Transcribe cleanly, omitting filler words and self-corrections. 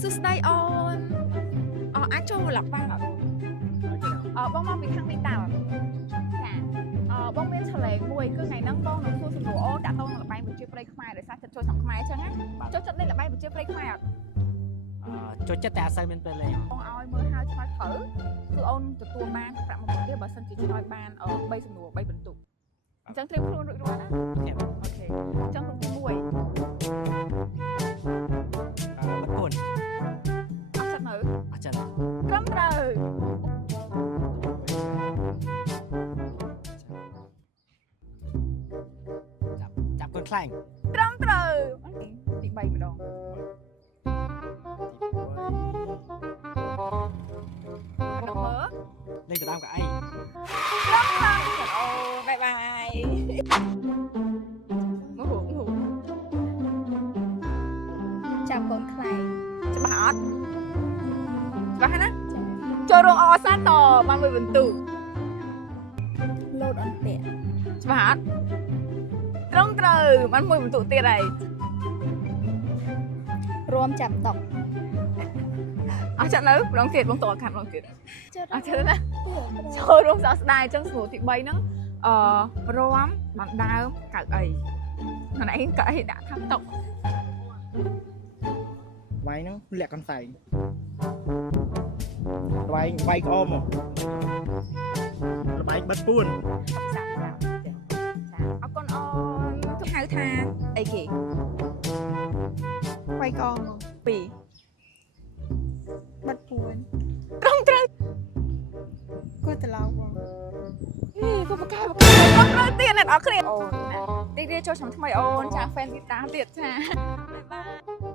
សួស្តីអូនអាចចូលប្លុកបានអត់បងមកពីខាងនេះតើចាបងមានឆ្លេងមួយគឺថ្ងៃហ្នឹងបងនឹងសួរសំណួរអូនតាក់ទងនឹងល្បែងប្រជាប្រិយខ្មែរដោយសារចិត្តចូលក្នុងខ្មែរអញ្ចឹងណាចូលចិត្តលេងល្បែងប្រជាប្រិយខ្មែរអត់ចូលចិត្តតែអត់សូវមានពេលលេងបងឲ្យមើលហើយឆ្លើយត្រូវគឺអូនទទួលបានប្រាក់10000រៀលបើសិនជាឆ្លើយបាន3សំណួរ3បន្ទុកអញ្ចឹងត្រៀមខ្លួនរួចរាល់ណាអូខេអញ្ចឹងរូបទី1បិទពួនអត់ចិត្តនៅអត់ចិត្តត្រឹមត្រូវចាប់កូនខ្លាញ់ត្រឹមត្រូវទី3ម្ដងអត់មើលលេងទៅតាមកៅអីត្រឹមត្រូវអូបាយបាយចាប់កូនខ្លែងច្បាស់អត់ច្បាស់ណាចូលរោងអសាតបានមួយបន្ទុកលោតអន្ទាក់ច្បាស់អត់ត្រឹមត្រូវបានមួយបន្ទុកទៀតហើយរួមចាប់តុកអត់ចាក់នៅម្ដងទៀតបងតខាត់ម្ដងទៀតអត់ចាក់ណាចូលរួមសោកស្ដាយអញ្ចឹងស្រួលទី3ហ្នឹងរួមបណ្ដើមកៅអីណែឯងកៅអីដាក់ថាតុកវាយហ្នឹងលាក់កន្សែងវាយក្អមល្បែងបិទពួនចាអរគុណអូនហៅថាអីគេវាយកង2បិទពួនត្រង់ត្រូវគួរទៅឡោបងគួរបកែបងត្រូវទៀតអ្នកនរគ្នាអូនទីចូលឆ្នាំថ្មីអូនចា fan ទីតាទៀតចាបាយបាយ